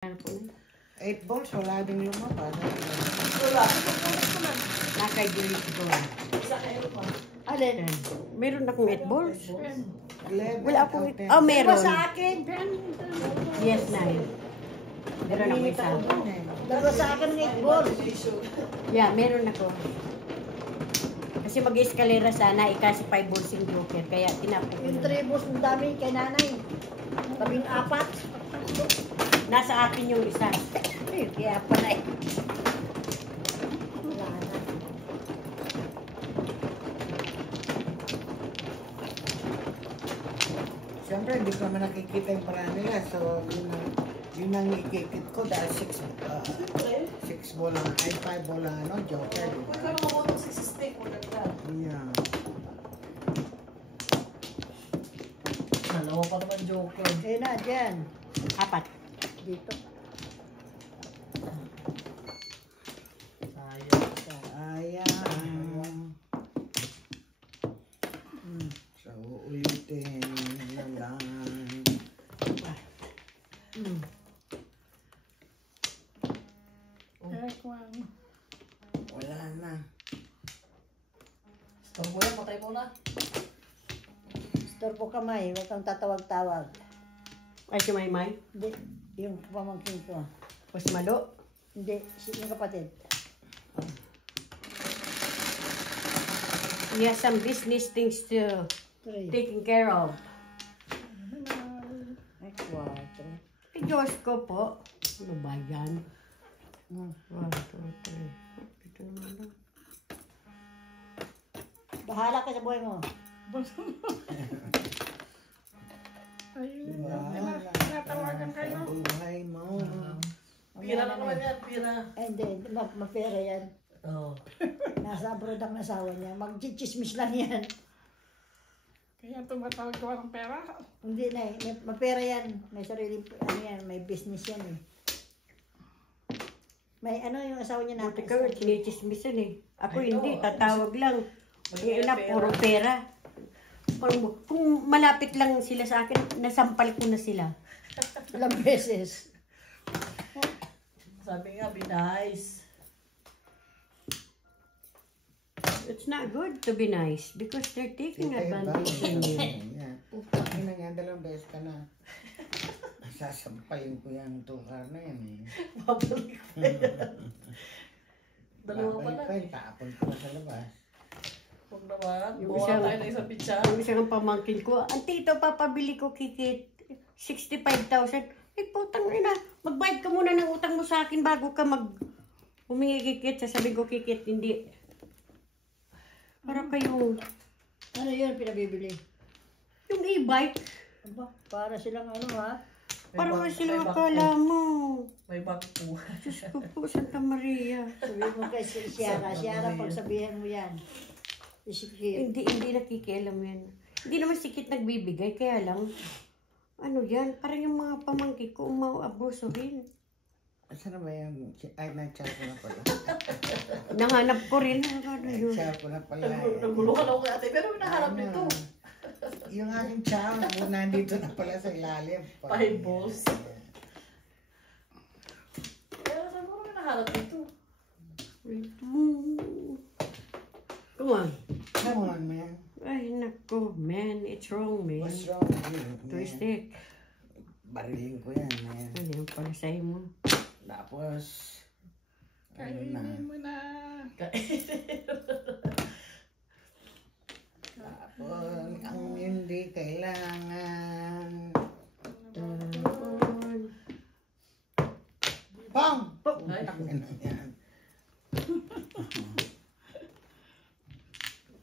8 balls, wala din lumabas. Wala. Pagpulit ko lang. Nakay-delete ko. Isa kayo pa. Alin? Meron akong 8 balls. 11, Wala akong... out 10. Oh, meron. Sa akin. Yes, 9. Meron ako isa. Dalawa sa akin ng 8 balls. Yeah, meron ako. Kasi mag-eskalera sana, ikasi 5 balls yung joker. Kaya tinapos ko. Yung 3 balls ng dami kay nanay. 14. Nasa akin yung isa. Kaya pala eh. Wala na. Siyempre, hindi ko naman nakikita yung para nila. So, yun ang ikikit ko dahil 6 ball lang, ay 5 ball lang, ano, joker. Pwede ka mga 6 stick mo nagdaan. Yeah. Dalawa pa naman joker. Eh na, dyan. 4. Dito. Sayang. So, ulitin na lang. Wala na. Store mo yan, patay mo na. Store po kamay, huwag kang tatawag-tawag. Ay, si Maymay. Hindi, yung pamangkin ko. O si Malo. Hindi, yung kapatid. He has some business things to 3. taking care of. Ay, 4. Eh, Diyos ko po. Ano ba yan? 1, 2, 3. Ito naman lang. Bahala ka sa buhay mo. Tinatawagan kayo. Buhay mo. Pira na naman yan, pira. Ay, hindi, mapera yan. Oo. Nasa abroad ang asawa niya. Mag-chismis lang yan. Kaya tumatawag ko ng pera. Hindi na eh. Mapera yan. May sarili, ano yan, may business yan eh. May ano yung asawa niya Buti natin. ka, chinichismisan eh. Ako hindi, tatawag lang. Yung ina, puro pera. Kung malapit lang sila sa akin, nasampal ko na sila. Ilang beses. Sabi nga, be nice. It's not good to be nice because they're taking advantage of you. Ay na yan, 2 beses ka na. Sasampayin ko yung tukar na yan eh. Babalik ko yan. Dalawa pa Babalik lang. ko yun, tapon ko na sa labas. Huwag naman. Yung Buha isang- tayo ng isang pizza. Yung isang pamangkin ko, ang tito, papabili ko kikit 65,000. Ay, putang ina, magbayad ka muna ng utang mo sa akin bago ka humingi kikit. Sasabihin ko kikit, hindi. Para kayo, Ano yun pinabibili? yung e-bike, Aba, para silang ano ha? para bag- mo silang may bag akala po. mo. May bag po. Diyos ko po, Santa Maria. Sabihin mo kay Ciara. Ciara, pagsabihan mo yan. Isikip. Hindi nakikialam yan. Hindi naman sikit nagbibigay, kaya lang, ano yan, parang yung mga pamangkin ko umaabusuhin. Saan na ba yung... Ay, na-chat ko na pala. Nanganap ko rin. Ano yun? Chat ko na pala. Nagulo ka na ako ate. Pero may naharap nito. Yung aking chow, nandito na pala sa ilalim. 5 balls. Kaya siguro may naharap nito. Come on. Come on, man. Ay, nako, man. It's wrong, man. What's wrong with you, man? Twisted. Barilin ko yan, man. Ano yung pala sa'yo mo? Tapos, ano na. Kainin mo na. Tapos, ang hindi kailangan. Bang! Ay, Ano yan?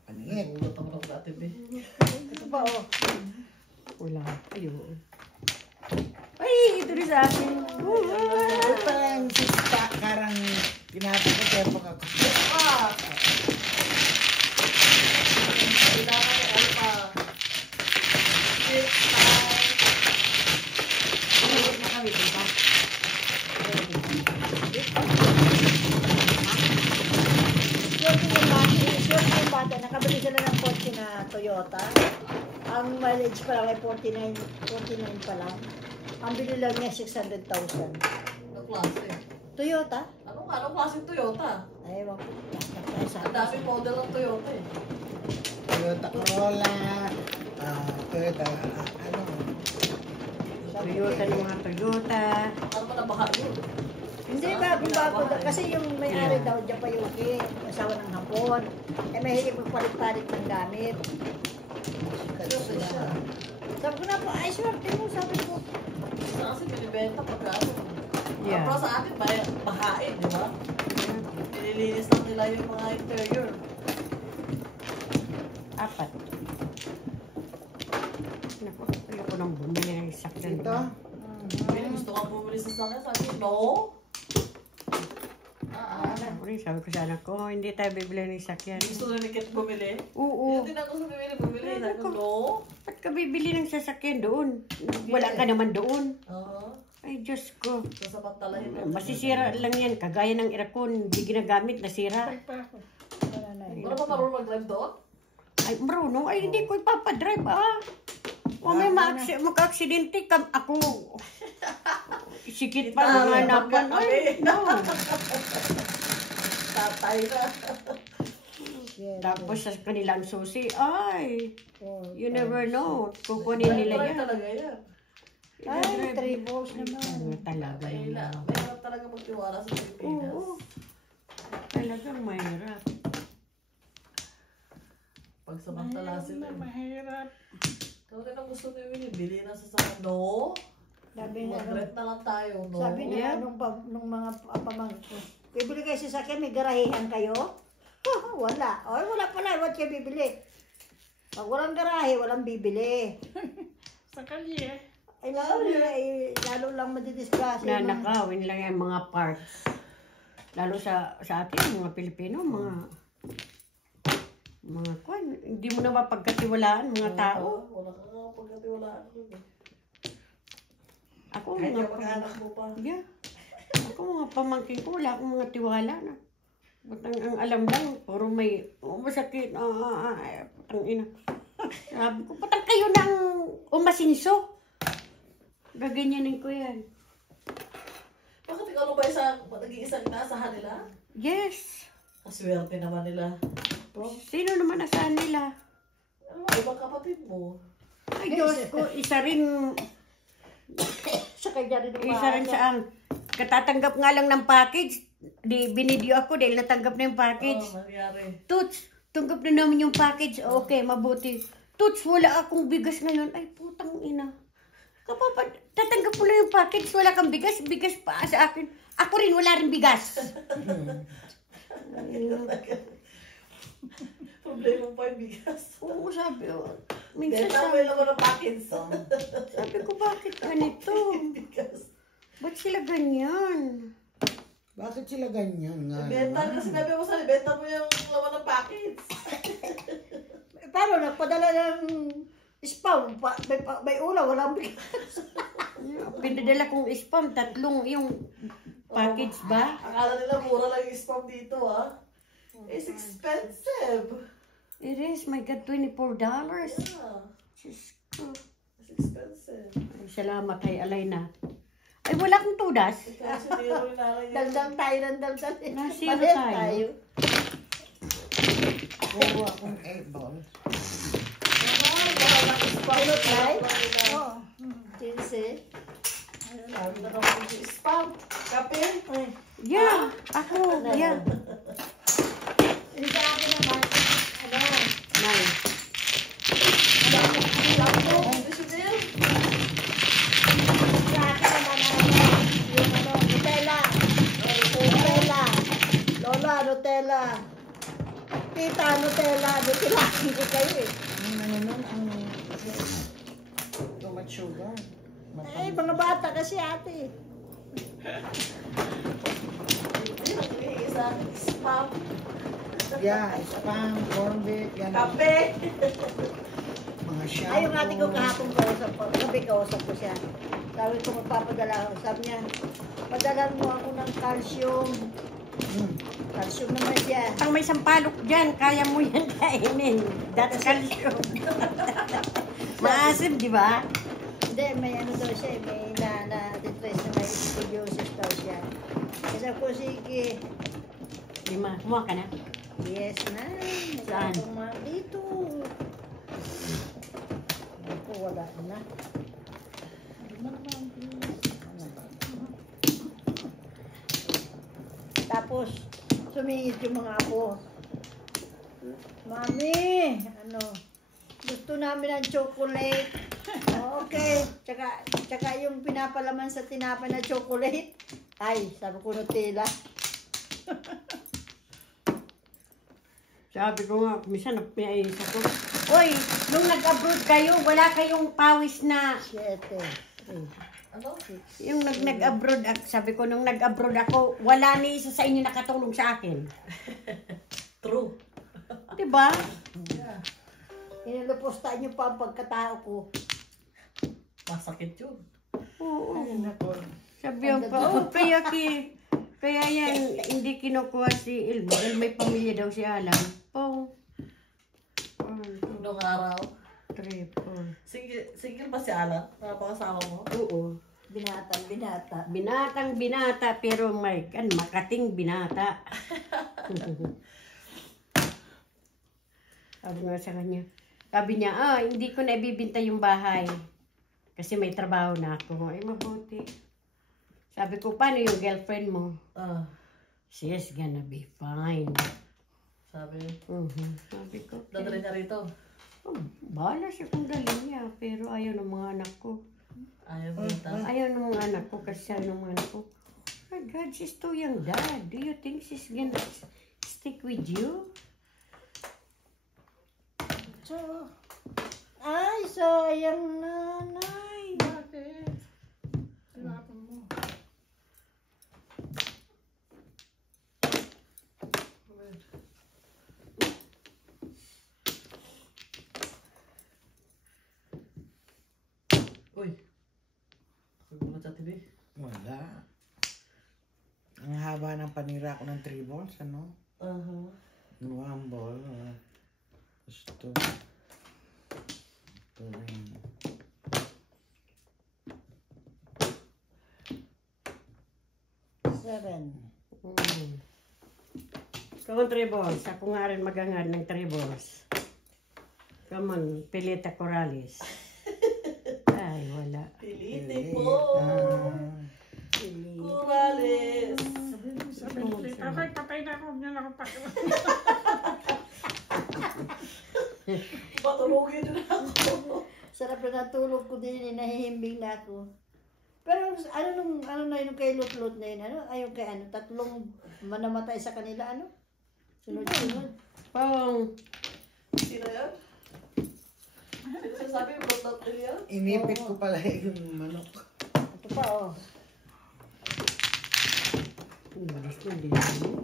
Paningit. nagulat ako ng ate be. Ito pa oh. Wala. Ayun. Ay, ito rin sa akin. Ito pala yung sista, karang pinapit ko tempo ka. Ah! Kailangan ng ano pa. 6, 5. Nakawit ka. Sure yung bata. Nakabili sila ng kotse na Toyota. Ang mileage pa lang ay 49 pa lang. Ang bili lang niya 600,000. Anong klase? Toyota? Anong klaseng Toyota? Ay, wag ko. Basta tayo sa Ang daming model ng Toyota eh. Toyota Corolla, Toyota, ano, Toyota ng mga Toyota. Ano ba nabaha yun? Hindi, bago-bago daw. Kasi yung may-ari daw, dyan pa yung asawa ng Hapon. Eh, mahilig magpalit-palit ng gamit. Seryoso siya. Sabi ko na po, ay, swerte mo, sabi ko. Isa kasi binibenta pagka ano. Yeah. Pero sa akin, bahain, di ba? Nililinis lang nila yung mga interior. 4. Naku, ayoko nang bumili ng sakyan. ito, Gusto kang bumili sa sakyan, sabi ko, no? Sabi ko sa anak ko, hindi tayo bibili ng sakyan. Gusto na ni Kit bumili? Oo. Yun din ako sa bumili. Sabi ko, no? Ba't ka bibili ng sasakyan doon? Wala ka naman doon. Oo. Ay, Diyos ko. Sasamantalahin mo. Masisira lang yan. Kagaya ng aircon. Hindi ginagamit, nasira. Wala na. Wala pa marunong mag-drive doon? Ay, marunong. Ay, hindi ko ipapadrive, ah. O may maka-aksidente kam ako. Sikit pa ang hanapan. Ay, no. Tatay na. Tapos sa kanilang susi, ay, Oh, you never know. Kukunin nila Drive yan. talaga yan. ay, 3 balls naman. Ano talaga Mahila. naman. Mahirap talaga magtiwala sa Pilipinas. Oo. Talagang mahirap. Pagsamantala sila. mahirap. Kung ano gusto niyo yun, bili na sa sakyan. No? Sabi nga, Mag-rent na lang tayo. No? sabi na Yeah. nung mga pamangkin, bibili kayo sa sakyan, may garahehan kayo? Wala. Ay, wala pala. Ba't kayo bibili? Pag walang garahe, walang bibili. Sa kalye. Ay, lalo lang madidisgrasya. Nanakawin lang yan mga parts. Lalo sa atin, mga Pilipino, mga kwan. Hindi mo na mapagkatiwalaan mga tao. Wala ka nga pagkatiwalaan doon. Ako, Kahit mga yung mag-anak mo pa. Yeah. Ako, mga pamangkin ko, wala akong mga tiwala na. Ba't ang alam lang, puro may, masakit, patang ina. Sabi ko, patang kayo ng umasinso. Gaganyanin ko yan. Bakit ikaw ba nag-iisang inaasahan nila? Yes. Kaswerte naman nila. Sino naman asahan nila? Ano mo, ibang kapatid mo. Ay, Diyos ko, isa rin Sa kanya rin isa rin sa ang katatanggap nga lang ng package. Di binidyo ako dahil natanggap na yung package. Oo, nangyari. Toots, tanggap na namin yung package. Okay, mabuti. Toots, wala akong bigas ngayon. Ay, putang ina. Kapapad, tatanggap mo na yung package. Wala kang bigas. Bigas pa sa akin. Ako rin, wala rin bigas. Problema pa yung bigas. Oo, sabi ko. Minsan Dahil may laman ng Parkinson. sabi ko, bakit ganito? Bigas. Ba't sila ganyan? Bakit sila ganyan nga? Benta kasi sinabi mo sa benta mo yung laman ng package. Paano nagpadala ng spam? May ulaw, walang bigas. Pinadala kong spam, 3 yung package ba? Akala nila mura lang yung spam dito ah. It's expensive. It is, my God, $24. Yeah. Diyos ko. It's expensive. Ay, salamat kay Alayna. Ay, wala akong tudas. Kasi niro ni nanay yun. Daldal tayo ng daldal. Nasira Palit tayo. Oo, akong 8 ball. Ano tayo? Oo. 15. Sabi na kami yung spam. Kape. Yeah, ako, yeah. Hindi sa akin naman. Ano? 9. Additional. Sa akin naman yung ano, Nutella. Nutella. Lola, Nutella. Tita, Nutella. Nutella. Hindi kayo eh. Too much sugar. Ay, mga bata kasi ate. Isa spam. Yeah, spam, corn beef, yan. Kape. Mga shampoo. Ay, yung ate ko kahapon kausap ko. Gabi kausap ko siya. Sabi ko magpapadala ako. Sabi niya, padalan mo ako ng calcium. Calcium naman siya. Ang may sampalok dyan, kaya mo yan kainin. That's calcium. Maasim, di ba? Hindi, may ano daw siya, may na Ate Tres na may studiosis daw siya. Kasi ko, sige. 5. Kumuha ka na? Yes na. Saan? Dito. Ako, wala na. Tapos, sumingit yung mga apo. Mami, gusto namin ng chocolate. Okay. Tsaka yung pinapalaman sa tinapay na chocolate. Ay, sabi ko Nutella. Sabi ko nga, minsan pinainis ako. Hoy, nung nag-abroad kayo, wala kayong pawis na... 7. Ano? Yung nag-abroad, sabi ko, nung nag-abroad ako, wala ni isa sa inyo nakatulong sa akin. True. Diba? Yeah. Inilupostaan niyo pa ang pagkatao ko. Masakit yun. Oo. Ay, nako. Sabi ko pa, kaya yan, hindi kinukuha si Ilmo. Dahil may pamilya daw si Alan. Oh. 1, 2, Nung araw. 3, 4. Single ba si Alan? Napakasama mo? Oo. Binata. Binatang binata, pero may makating binata. Sabi nga sa kanya. Sabi niya, hindi ko na ibibinta yung bahay. Kasi may trabaho na ako. Ay, mabuti. Sabi ko, paano yung girlfriend mo? She's gonna be fine. Sabi. Sabi ko, Dadalhin niya rito. bahala siya kung dalhin niya. Pero ayaw ng mga anak ko. Ayaw benta. Ayaw ng mga anak ko kasi ayaw ng mga anak ko. My God, she's too young, Dad. Do you think she's gonna stick with you? Ay, sayang nanay. Bakit? Tinapon mo. Uy. Nagulat sa TV. Wala. Ang haba ng panira ko ng 3 balls, ano? One ball. Gusto. Ito rin. Come on, Trebles. Ako nga rin magangad ng Trebles. Come on, Pilita Corrales. Ay, wala. Pilitin po. Corrales. Patay, patay na ako. Yan ako patay. Patulogin na ako. Sarap na natulog ko din, nahihimbing na ako. Pero ano na yun kay Lut-Lut na yun? Ayun kay tatlong manamatay sa kanila, Sunod-sunod. Pong. Sino yan? Sino sasabi? Blood yan? Inipit ko pala yung manok. Ito pa, Bilis ko, hindi yun.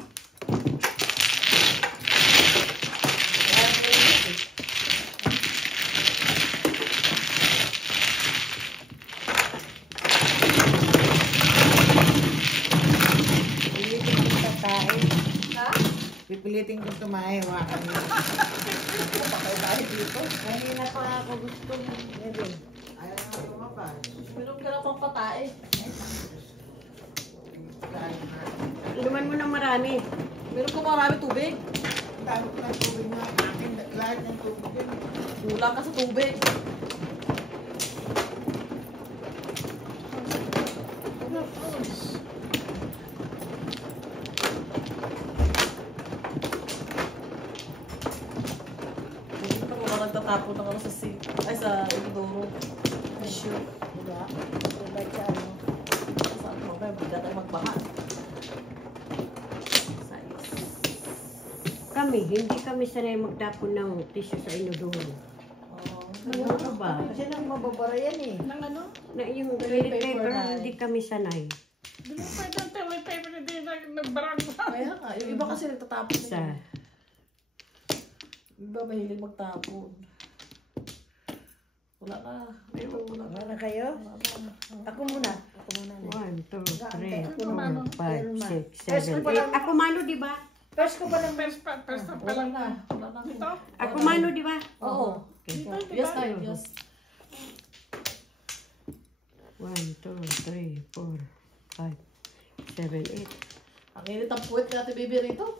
Pipilitin ko tumahiwakan mo. Patay tayo dito. Kanina pa ako gusto mo. Ayaw nga tumabas. Meron ka na pang patae. Inuman mo ng marami. Meron ka marami tubig. Dami ko ng tubig na akin. Lahat ng tubig yun. Kulang ka sa tubig. Hindi pa mga nagtatapon ng sa sink. Ay, sa inodoro. Tissue. Diba? Diba siya, Saan mo ba? Hindi tayo magbaha. Hindi kami sanay magtapon ng tissue sa inodoro. Ano ka ba? Kasi nang mababara yan eh. Nang ano? Na yung toilet paper, hindi kami sanay. Di mo pwede ang toilet paper na din nagbarang pa. Kaya nga, yung iba kasi nagtatapon Sa, na. Yung iba mahilig magtapon. Wala na. Wala na. Wala kayo? Wala na. Ako muna. 1, 2, 3, Mano? 4, 5, 6, First 7, ko pa lang. 8. Ako mano, di ba? First ko pa lang. First pa Wala lang na. Wala na. Ito? Ako mano, di ba? Oo. Okay. Ito, Yes, tayo. Yes. 1, 1, 2, 3, 4, 5, 7, 8. Ang init ang puwet ni Ate Bibi rito.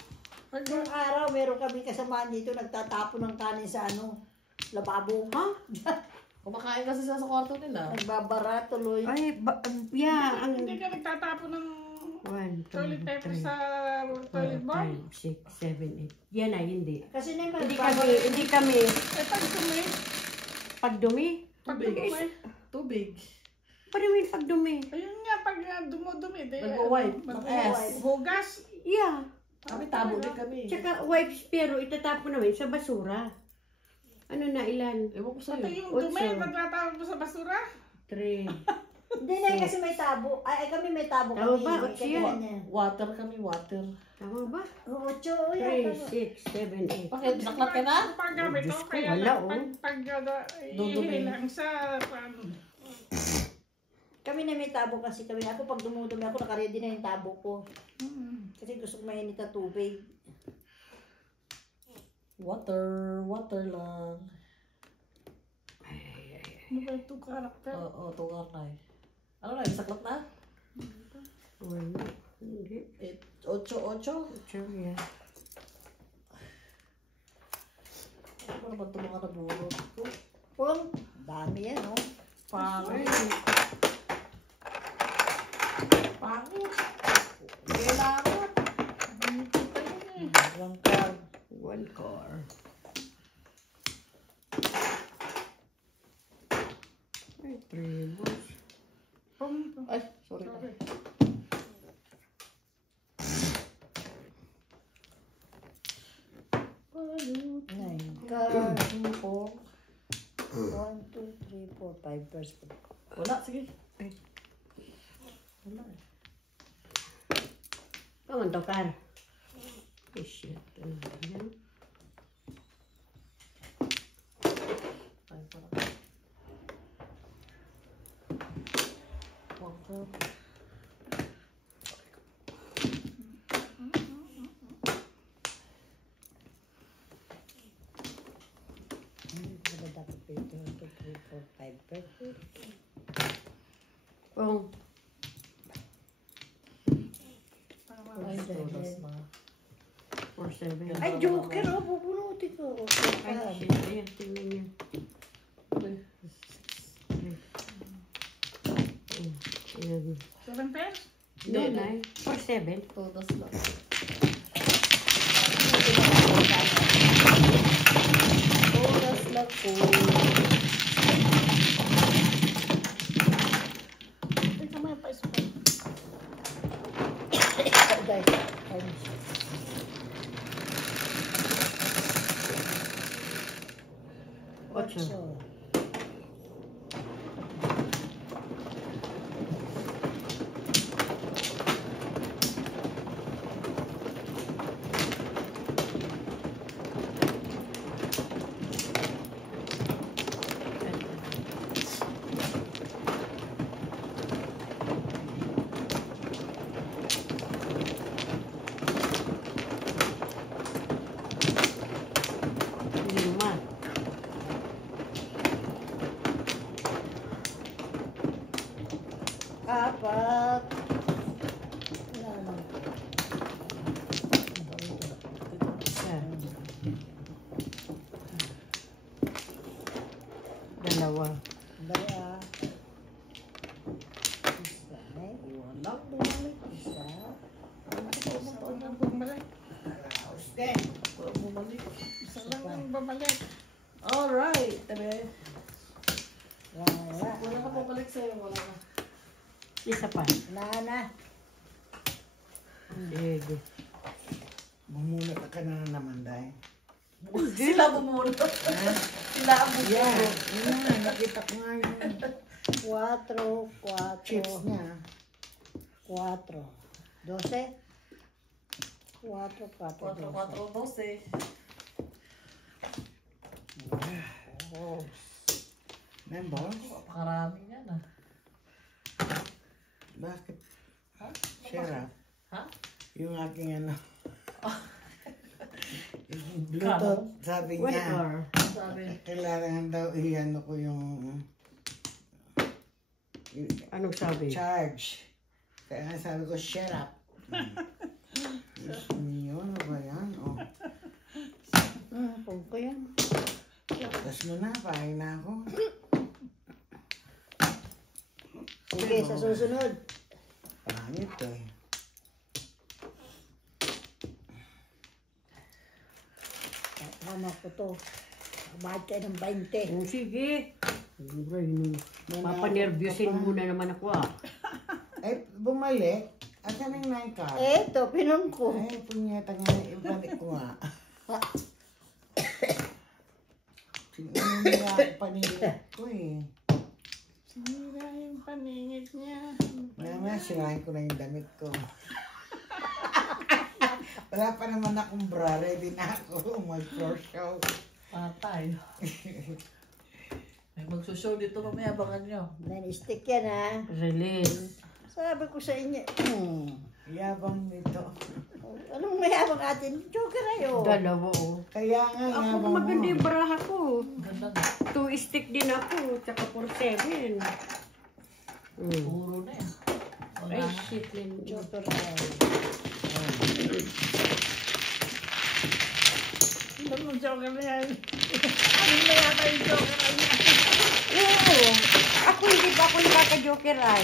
Nung araw, meron kami kasamaan dito, nagtatapon ng kanin sa lababo. Ha? Kumakain kasi sa kwarto nila. Nagbabara tuloy. Ay, yeah, ang... Hindi ka nagtatapon ng 1, 2, toilet paper 3, sa 4, toilet bowl? 5, 6, 7, 8. Yan ay, hindi. Kasi naman, Hindi kami, Eh, pag dumi, pagdumi. pag dumi. Tubig. Padamin pagdumi. Ayun nga, pag dumudumi, di, Nag-wipe ng mag-wipe. S. Hugas. Yeah. Kami tabo din kami. Tsaka wipes, pero itatapon namin sa basura. Ano na ilan? Ewan ko Pati sa'yo. yung dumi, Otso. magtatawag mo sa basura. 3. hindi na kasi may tabo. Ay, kami may tabo Tama kami. ba? May Otso yan. ganyan. Water kami, water. Tama ba? Oo, 8. 3, 6, 7, 8. Bakit? Naklat ka na? Paggamit Diyos ko, ko, kaya wala, pag Dudumi. ihilang sa Kami na may tabo kasi kami. Ako pag dumudumi ako, nakaready na yung tabo ko. Kasi gusto ko mainit na tubig. Water lang. Ano ba ito karakter? Oo, tungar na eh. Ano na, saklat na? Wala. Hindi. 8. Sure, yeah. Ano naman ito mga nabulot ko? Pong, dami yan, no? Pangit. Kailangan. Lang card. 1 car. Ay, 3 balls. Ay, sorry. Nine cards. 2, 4. 1, 2, 3, 4, 5 first. Wala, sige. Ay. Wala eh. Come on, Tokar. Oh, shit. Ano ba yan? Ay, parang. Water. Diba dapat 1, 2, 3, 4, 5 first? Oh, Ay, todas na. 4, 7. Ay, joker, oh, pupunutin ko. Ay, Okay, shit. Ayan, tingnan niyo. Ayan. 7 pairs? Hindi, 9. 4, 7. Todas na. Todas lang po. Tingnan mo yung pa-spoon. guys. Ocho. So, Lima. apat. Wala naman. Yan. Dalawa. Dalawa. Isa. Ay, walang bumalik. Isa. Walang bumalik. House din. Walang bumalik. Isa lang ang babalik. Alright, tabi. Wala. Wala na bumalik sa'yo, wala na. Isa pa. Wala na. Sige. Bumulat ka na naman, Day. Sila bumulot. Sila ang bumulot. Yeah. Yun nga, nakita ko nga yung 4, 4. chips niya. 4. 12. 4, 4, 4, 12. 12. Oh. Nan, boss? Pakarami yan ah. Bakit? Ha? Sheriff? Ha? Yung aking ano. Yung Bluetooth, sabi 1 niya. car. Sabi. Kailangan daw iyan ko yung Anong sabi? Charge. Kaya nga sabi ko, shut up. Diyos niyo, ano ba yan? Oh. Pag ko yan. Tas mo na, pahay na ako. Sige, sa susunod. Pangit eh. Tama ko to. Mahal kayo ng 20. Oh, sige. Papanervyusin muna naman ako ah. Eh, bumalik. Asan ang 9 card? Eto, pinong ko. Ay, punyeta nga, ibalik ko nga. Siguro niya ako paningit ko eh. Sinira yung paningit niya. Maya sirahin ko na yung damit ko. Wala pa naman akong bra, ready na ako mag-floor show. Patay. May magsushow dito mamaya, abangan nyo. Then, stick yan ha. Release. Sabi ko sa inyo. Yabang nito. Anong mayabang atin? Joker ayo. Dalawa oh. Kaya nga, Ako yabang maganda mo. yung baraha ko. Ganda na. 2 stick din ako, tsaka 4-7. Puro na yan. Ay, shit, Lin. Joker ayo. Ano mo joker na yan? Ano na yata yung joker na yan? Oo. Ako hindi pa ako nakaka-joker ay.